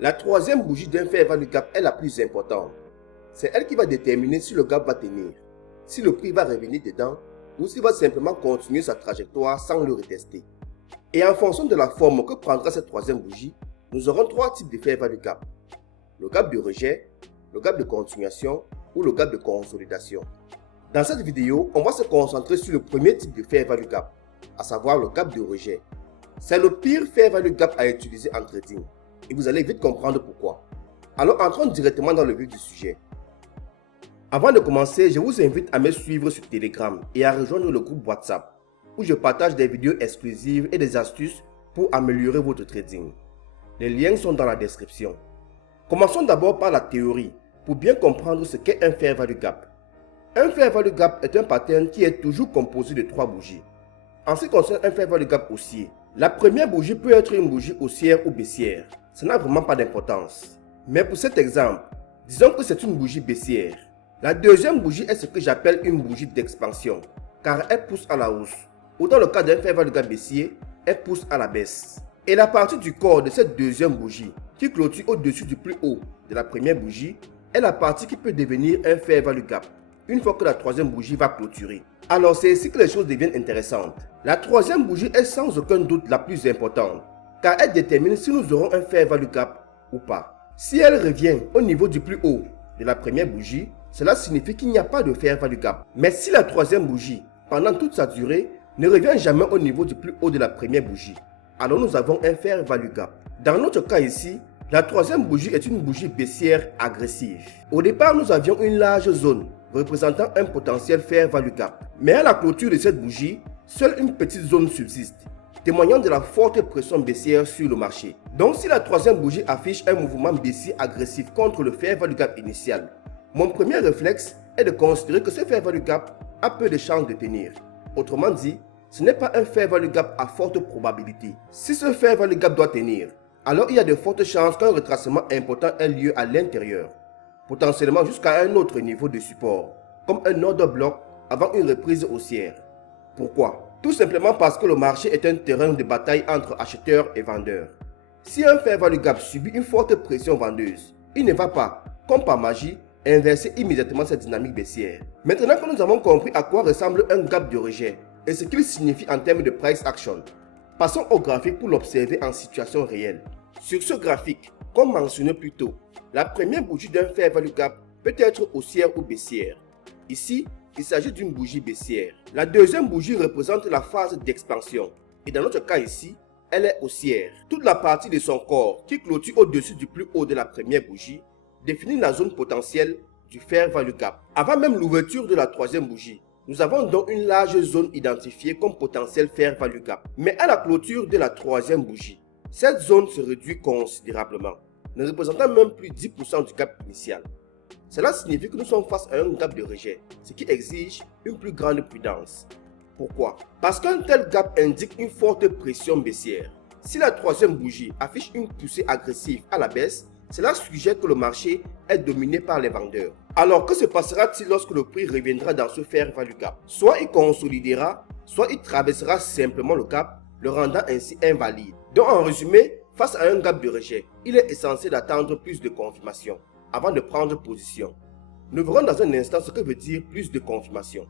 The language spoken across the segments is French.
La troisième bougie d'un fair value gap est la plus importante. C'est elle qui va déterminer si le gap va tenir, si le prix va revenir dedans ou s'il va simplement continuer sa trajectoire sans le retester. Et en fonction de la forme que prendra cette troisième bougie, nous aurons trois types de fair value gap. Le gap de rejet, le gap de continuation ou le gap de consolidation. Dans cette vidéo, on va se concentrer sur le premier type de fair value gap, à savoir le gap de rejet. C'est le pire fair value gap à utiliser en trading et vous allez vite comprendre pourquoi. Alors entrons directement dans le vif du sujet. Avant de commencer, je vous invite à me suivre sur Telegram et à rejoindre le groupe WhatsApp où je partage des vidéos exclusives et des astuces pour améliorer votre trading. Les liens sont dans la description. Commençons d'abord par la théorie pour bien comprendre ce qu'est un fair value gap. Un fair value gap est un pattern qui est toujours composé de trois bougies. En ce qui concerne un fair value gap haussier, la première bougie peut être une bougie haussière ou baissière. Ça n'a vraiment pas d'importance. Mais pour cet exemple, disons que c'est une bougie baissière. La deuxième bougie est ce que j'appelle une bougie d'expansion, car elle pousse à la hausse. Ou dans le cas d'un fair value gap baissier, elle pousse à la baisse. Et la partie du corps de cette deuxième bougie, qui clôture au-dessus du plus haut de la première bougie, est la partie qui peut devenir un fair value gap, une fois que la troisième bougie va clôturer. Alors c'est ici que les choses deviennent intéressantes. La troisième bougie est sans aucun doute la plus importante, car elle détermine si nous aurons un fair value gap ou pas. Si elle revient au niveau du plus haut de la première bougie, cela signifie qu'il n'y a pas de fair value gap. Mais si la troisième bougie, pendant toute sa durée, ne revient jamais au niveau du plus haut de la première bougie, alors nous avons un fair value gap. Dans notre cas ici, la troisième bougie est une bougie baissière agressive. Au départ, nous avions une large zone représentant un potentiel fair value gap. Mais à la clôture de cette bougie, seule une petite zone subsiste, témoignant de la forte pression baissière sur le marché. Donc si la troisième bougie affiche un mouvement baissier agressif contre le fair value gap initial, mon premier réflexe est de considérer que ce fair value gap a peu de chances de tenir. Autrement dit, ce n'est pas un fair value gap à forte probabilité. Si ce fair value gap doit tenir, alors il y a de fortes chances qu'un retracement important ait lieu à l'intérieur, potentiellement jusqu'à un autre niveau de support, comme un order block avant une reprise haussière. Pourquoi? Tout simplement parce que le marché est un terrain de bataille entre acheteurs et vendeurs. Si un fair value gap subit une forte pression vendeuse, il ne va pas, comme par magie, inverser immédiatement cette dynamique baissière. Maintenant que nous avons compris à quoi ressemble un gap de rejet et ce qu'il signifie en termes de price action, passons au graphique pour l'observer en situation réelle. Sur ce graphique, comme mentionné plus tôt, la première bougie d'un fair value gap peut être haussière ou baissière. Ici, il s'agit d'une bougie baissière. La deuxième bougie représente la phase d'expansion et dans notre cas ici, elle est haussière. Toute la partie de son corps qui clôture au-dessus du plus haut de la première bougie définit la zone potentielle du fair value gap. Avant même l'ouverture de la troisième bougie, nous avons donc une large zone identifiée comme potentiel fair value gap. Mais à la clôture de la troisième bougie, cette zone se réduit considérablement, ne représentant même plus 10% du gap initial. Cela signifie que nous sommes face à un gap de rejet, ce qui exige une plus grande prudence. Pourquoi? Parce qu'un tel gap indique une forte pression baissière. Si la troisième bougie affiche une poussée agressive à la baisse, cela suggère que le marché est dominé par les vendeurs. Alors que se passera-t-il lorsque le prix reviendra dans ce fair value gap? Soit il consolidera, soit il traversera simplement le gap, le rendant ainsi invalide. Donc en résumé, face à un gap de rejet, il est essentiel d'attendre plus de confirmation avant de prendre position. Nous verrons dans un instant ce que veut dire plus de confirmation.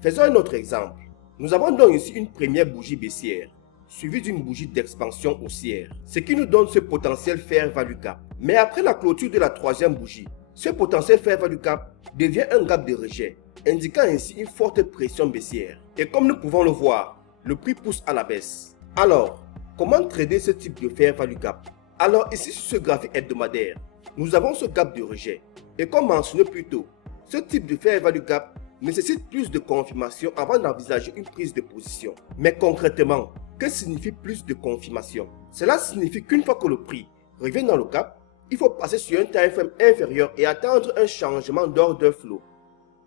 Faisons un autre exemple. Nous avons donc ici une première bougie baissière, suivie d'une bougie d'expansion haussière, ce qui nous donne ce potentiel fair value gap. Mais après la clôture de la troisième bougie, ce potentiel fair value gap devient un gap de rejet, indiquant ainsi une forte pression baissière. Et comme nous pouvons le voir, le prix pousse à la baisse. Alors, comment trader ce type de fair value gap? Alors ici sur ce graphique hebdomadaire, nous avons ce gap de rejet. Et comme mentionné plus tôt, ce type de fair value gap nécessite plus de confirmation avant d'envisager une prise de position. Mais concrètement, que signifie plus de confirmation? Cela signifie qu'une fois que le prix revient dans le gap, il faut passer sur un time frame inférieur et attendre un changement d'order flow.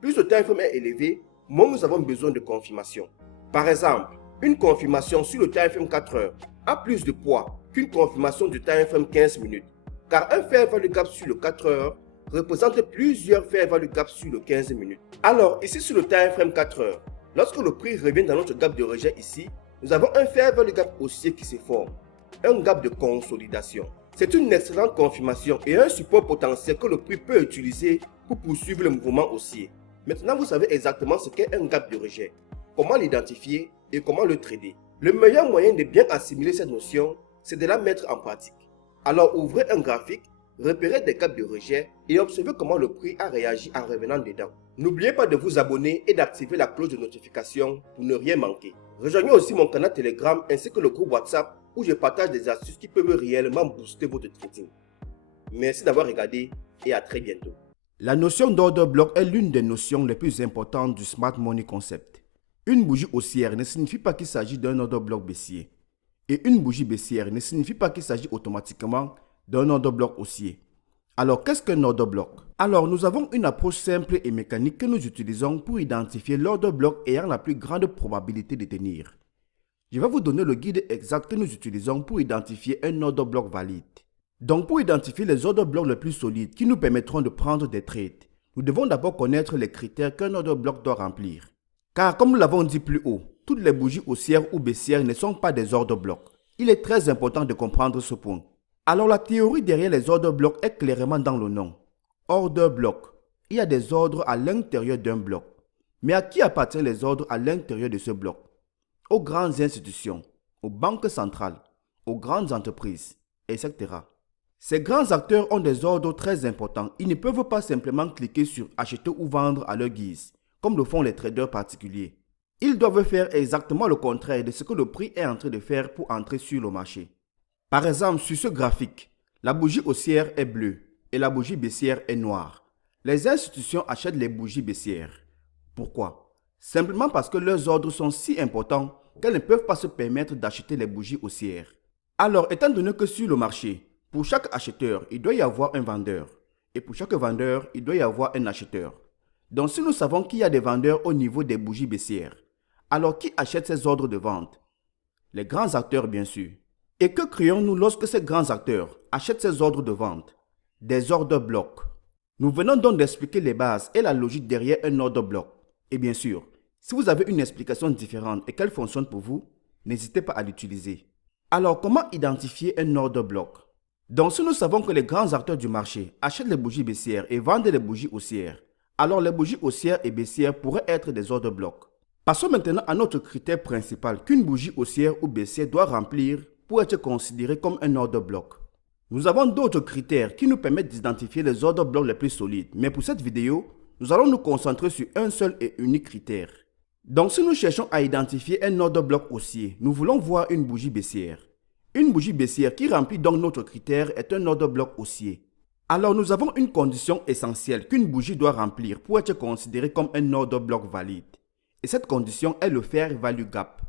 Plus le time frame est élevé, moins nous avons besoin de confirmation. Par exemple, une confirmation sur le time frame 4 heures a plus de poids qu'une confirmation du time frame 15 minutes. Car un fair value gap sur le 4 heures représente plusieurs fair value gaps sur le 15 minutes. Alors ici sur le time frame 4 heures, lorsque le prix revient dans notre gap de rejet ici, nous avons un fair value gap haussier qui se forme, un gap de consolidation. C'est une excellente confirmation et un support potentiel que le prix peut utiliser pour poursuivre le mouvement haussier. Maintenant, vous savez exactement ce qu'est un gap de rejet, comment l'identifier et comment le trader. Le meilleur moyen de bien assimiler cette notion, c'est de la mettre en pratique. Alors ouvrez un graphique, repérez des gaps de rejet et observez comment le prix a réagi en revenant dedans. N'oubliez pas de vous abonner et d'activer la cloche de notification pour ne rien manquer. Rejoignez aussi mon canal Telegram ainsi que le groupe WhatsApp où je partage des astuces qui peuvent réellement booster votre trading. Merci d'avoir regardé et à très bientôt. La notion d'order block est l'une des notions les plus importantes du Smart Money Concept. Une bougie haussière ne signifie pas qu'il s'agit d'un order block baissier. Et une bougie baissière ne signifie pas qu'il s'agit automatiquement d'un order block haussier. Alors, qu'est-ce qu'un order block? Alors, nous avons une approche simple et mécanique que nous utilisons pour identifier l'order block ayant la plus grande probabilité de tenir. Je vais vous donner le guide exact que nous utilisons pour identifier un order block valide. Donc, pour identifier les order blocks les plus solides qui nous permettront de prendre des trades, nous devons d'abord connaître les critères qu'un order block doit remplir. Car comme nous l'avons dit plus haut, toutes les bougies haussières ou baissières ne sont pas des order blocks. Il est très important de comprendre ce point. Alors la théorie derrière les order blocks est clairement dans le nom. Order block. Il y a des ordres à l'intérieur d'un bloc. Mais à qui appartiennent les ordres à l'intérieur de ce bloc? Aux grandes institutions, aux banques centrales, aux grandes entreprises, etc. Ces grands acteurs ont des ordres très importants. Ils ne peuvent pas simplement cliquer sur acheter ou vendre à leur guise, comme le font les traders particuliers. Ils doivent faire exactement le contraire de ce que le prix est en train de faire pour entrer sur le marché. Par exemple, sur ce graphique, la bougie haussière est bleue et la bougie baissière est noire. Les institutions achètent les bougies baissières. Pourquoi? Simplement parce que leurs ordres sont si importants qu'elles ne peuvent pas se permettre d'acheter les bougies haussières. Alors, étant donné que sur le marché, pour chaque acheteur, il doit y avoir un vendeur. Et pour chaque vendeur, il doit y avoir un acheteur. Donc, si nous savons qu'il y a des vendeurs au niveau des bougies baissières, alors qui achète ces ordres de vente? Les grands acteurs, bien sûr. Et que créons-nous lorsque ces grands acteurs achètent ces ordres de vente? Des order blocks. Nous venons donc d'expliquer les bases et la logique derrière un order block. Et bien sûr, si vous avez une explication différente et qu'elle fonctionne pour vous, n'hésitez pas à l'utiliser. Alors, comment identifier un order block? Donc, si nous savons que les grands acteurs du marché achètent les bougies baissières et vendent les bougies haussières, alors les bougies haussières et baissières pourraient être des order blocks. Passons maintenant à notre critère principal qu'une bougie haussière ou baissière doit remplir pour être considérée comme un order block. Nous avons d'autres critères qui nous permettent d'identifier les order blocks les plus solides, mais pour cette vidéo, nous allons nous concentrer sur un seul et unique critère. Donc si nous cherchons à identifier un order block haussier, nous voulons voir une bougie baissière. Une bougie baissière qui remplit donc notre critère est un order block haussier. Alors nous avons une condition essentielle qu'une bougie doit remplir pour être considérée comme un order block valide. Et cette condition est le fair value gap.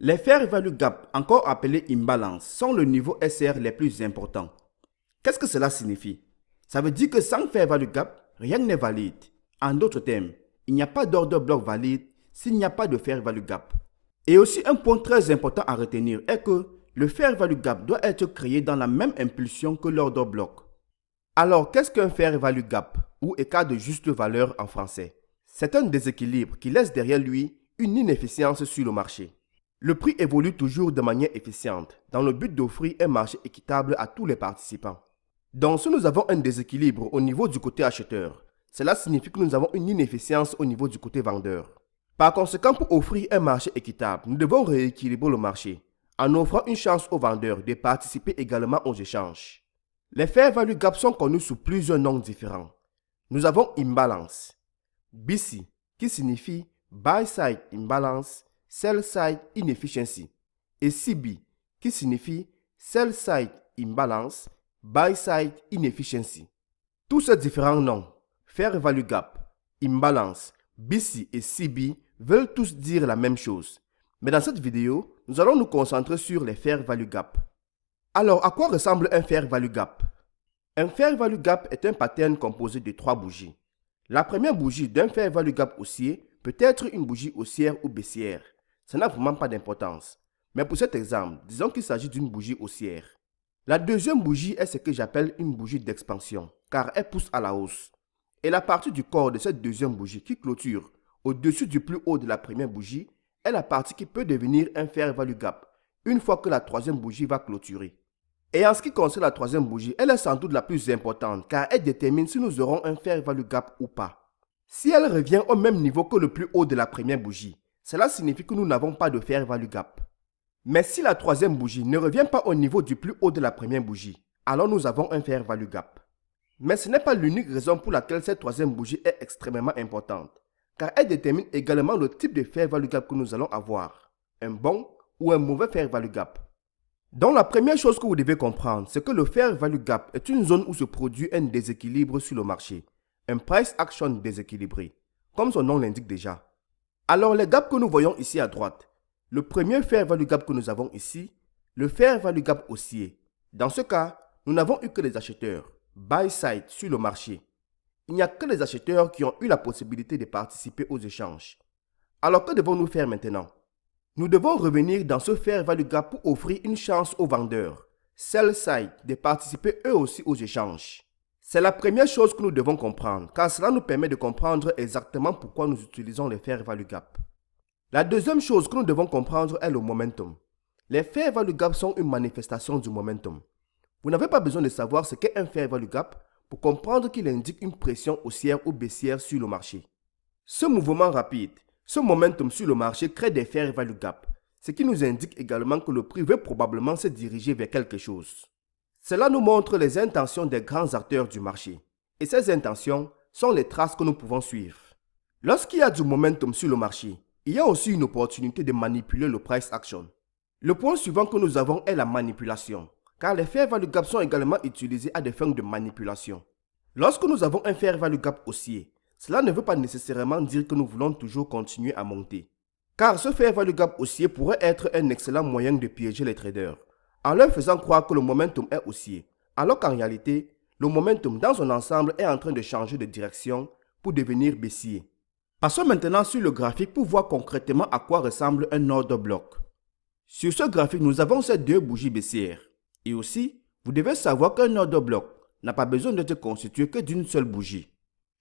Les fair value gap, encore appelés imbalance, sont le niveau SR les plus importants. Qu'est-ce que cela signifie? Ça veut dire que sans fair value gap, rien n'est valide. En d'autres termes, il n'y a pas d'order block valide s'il n'y a pas de fair value gap. Et aussi un point très important à retenir est que le fair value gap doit être créé dans la même impulsion que l'order block. Alors, qu'est-ce qu'un fair value gap ou écart de juste valeur en français? C'est un déséquilibre qui laisse derrière lui une inefficience sur le marché. Le prix évolue toujours de manière efficiente dans le but d'offrir un marché équitable à tous les participants. Donc, si nous avons un déséquilibre au niveau du côté acheteur, cela signifie que nous avons une inefficience au niveau du côté vendeur. Par conséquent, pour offrir un marché équitable, nous devons rééquilibrer le marché en offrant une chance aux vendeurs de participer également aux échanges. Les fair value gaps sont connus sous plusieurs noms différents. Nous avons imbalance, BC, qui signifie buy side imbalance, sell side inefficiency, et CB, qui signifie sell side imbalance, buy side inefficiency. Tous ces différents noms, fair value gap, imbalance, BC et CB, veulent tous dire la même chose. Mais dans cette vidéo, nous allons nous concentrer sur les fair value gap. Alors, à quoi ressemble un fair value gap? Un fair value gap est un pattern composé de 3 bougies. La première bougie d'un fair value gap haussier peut être une bougie haussière ou baissière. Ça n'a vraiment pas d'importance. Mais pour cet exemple, disons qu'il s'agit d'une bougie haussière. La deuxième bougie est ce que j'appelle une bougie d'expansion, car elle pousse à la hausse. Et la partie du corps de cette deuxième bougie qui clôture au-dessus du plus haut de la première bougie est la partie qui peut devenir un fair value gap une fois que la troisième bougie va clôturer. Et en ce qui concerne la troisième bougie, elle est sans doute la plus importante car elle détermine si nous aurons un fair value gap ou pas. Si elle revient au même niveau que le plus haut de la première bougie, cela signifie que nous n'avons pas de fair value gap. Mais si la troisième bougie ne revient pas au niveau du plus haut de la première bougie, alors nous avons un fair value gap. Mais ce n'est pas l'unique raison pour laquelle cette troisième bougie est extrêmement importante, car elle détermine également le type de fair value gap que nous allons avoir, un bon ou un mauvais fair value gap. Donc la première chose que vous devez comprendre, c'est que le fair value gap est une zone où se produit un déséquilibre sur le marché, un price action déséquilibré, comme son nom l'indique déjà. Alors les gaps que nous voyons ici à droite, le premier fair value gap que nous avons ici, le fair value gap haussier. Dans ce cas, nous n'avons eu que les acheteurs, buy side sur le marché. Il n'y a que les acheteurs qui ont eu la possibilité de participer aux échanges. Alors que devons-nous faire maintenant? Nous devons revenir dans ce fair value gap pour offrir une chance aux vendeurs, sell side, de participer eux aussi aux échanges. C'est la première chose que nous devons comprendre, car cela nous permet de comprendre exactement pourquoi nous utilisons les fair value gap. La deuxième chose que nous devons comprendre est le momentum. Les fair value gap sont une manifestation du momentum. Vous n'avez pas besoin de savoir ce qu'est un fair value gap pour comprendre qu'il indique une pression haussière ou baissière sur le marché. Ce mouvement rapide, ce momentum sur le marché crée des fair value gap, ce qui nous indique également que le prix veut probablement se diriger vers quelque chose. Cela nous montre les intentions des grands acteurs du marché. Et ces intentions sont les traces que nous pouvons suivre. Lorsqu'il y a du momentum sur le marché, il y a aussi une opportunité de manipuler le price action. Le point suivant que nous avons est la manipulation, car les fair value gap sont également utilisés à des fins de manipulation. Lorsque nous avons un fair value gap haussier, cela ne veut pas nécessairement dire que nous voulons toujours continuer à monter. Car ce fair value gap haussier pourrait être un excellent moyen de piéger les traders, en leur faisant croire que le momentum est haussier, alors qu'en réalité, le momentum dans son ensemble est en train de changer de direction pour devenir baissier. Passons maintenant sur le graphique pour voir concrètement à quoi ressemble un order block. Sur ce graphique, nous avons ces deux bougies baissières. Et aussi, vous devez savoir qu'un order block n'a pas besoin d'être constitué que d'une seule bougie.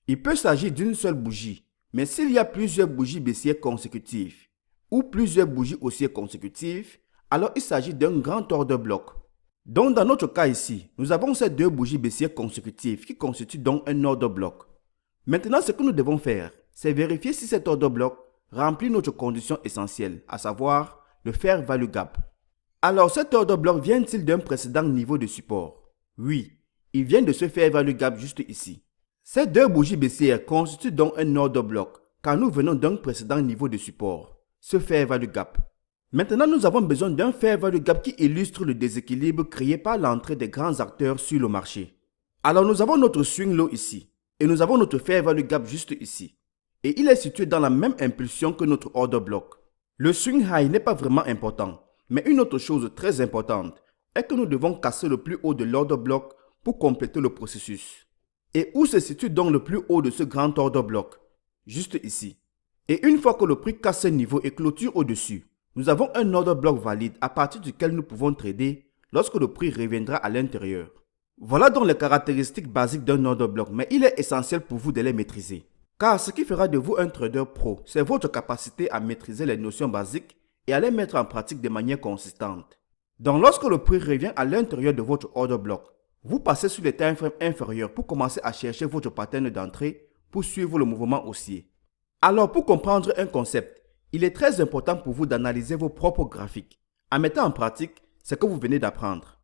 Il peut s'agir d'une seule bougie, mais s'il y a plusieurs bougies baissières consécutives ou plusieurs bougies haussières consécutives, alors il s'agit d'un grand order block. Donc dans notre cas ici, nous avons ces deux bougies baissières consécutives qui constituent donc un order block. Maintenant, ce que nous devons faire, c'est vérifier si cet order block remplit notre condition essentielle, à savoir le fair value gap. Alors cet order block vient-il d'un précédent niveau de support? Oui, il vient de ce fair value gap juste ici. Ces deux bougies baissières constituent donc un order block, car nous venons d'un précédent niveau de support, ce fair value gap. Maintenant, nous avons besoin d'un fair value gap qui illustre le déséquilibre créé par l'entrée des grands acteurs sur le marché. Alors nous avons notre swing low ici, et nous avons notre fair value gap juste ici. Et il est situé dans la même impulsion que notre order block. Le swing high n'est pas vraiment important, mais une autre chose très importante est que nous devons casser le plus haut de l'order block pour compléter le processus. Et où se situe donc le plus haut de ce grand order block? Juste ici. Et une fois que le prix casse ce niveau et clôture au-dessus, nous avons un order block valide à partir duquel nous pouvons trader lorsque le prix reviendra à l'intérieur. Voilà donc les caractéristiques basiques d'un order block, mais il est essentiel pour vous de les maîtriser. Car ce qui fera de vous un trader pro, c'est votre capacité à maîtriser les notions basiques et à les mettre en pratique de manière consistante. Donc lorsque le prix revient à l'intérieur de votre order block, vous passez sur les time frames inférieurs pour commencer à chercher votre pattern d'entrée pour suivre le mouvement haussier. Alors pour comprendre un concept, il est très important pour vous d'analyser vos propres graphiques en mettant en pratique ce que vous venez d'apprendre.